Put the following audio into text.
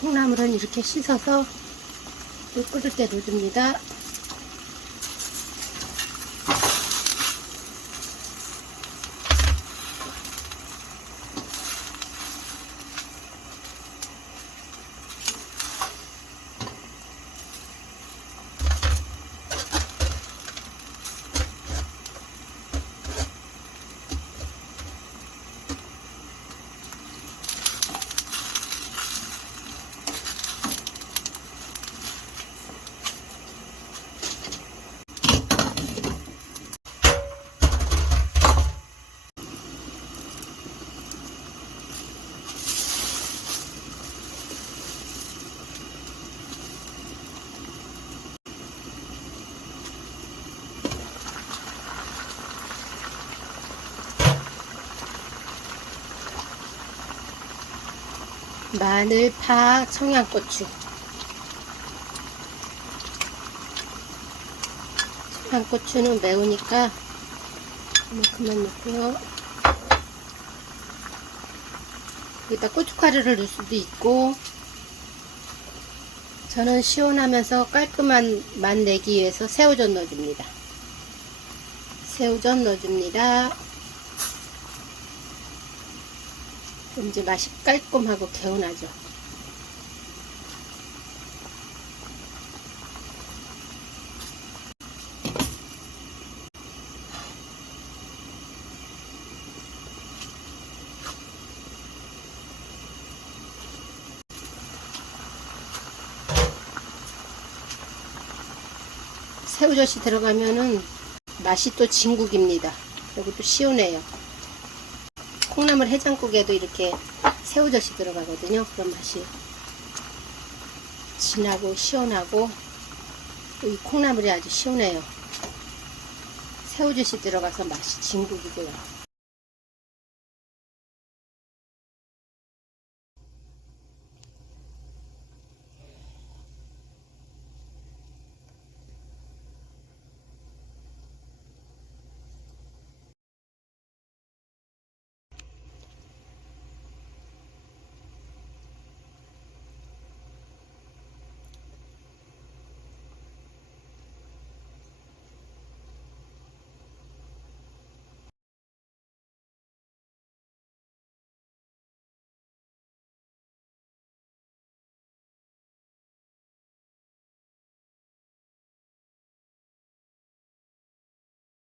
콩나물은 이렇게 씻어서 물 끓을 때 넣어줍니다. 마늘, 파, 청양고추. 청양고추는 매우니까 이만큼만 넣고요. 여기다 고춧가루를 넣을 수도 있고 저는 시원하면서 깔끔한 맛 내기 위해서 새우젓 넣어줍니다. 새우젓 넣어줍니다. 이제 맛이 깔끔하고 개운하죠. 새우젓이 들어가면은 맛이 또 진국입니다. 그리고 또 시원해요. 콩나물 해장국에도 이렇게 새우젓이 들어가거든요. 그런 맛이 진하고 시원하고 또이 콩나물이 아주 시원해요. 새우젓이 들어가서 맛이 진국이고요.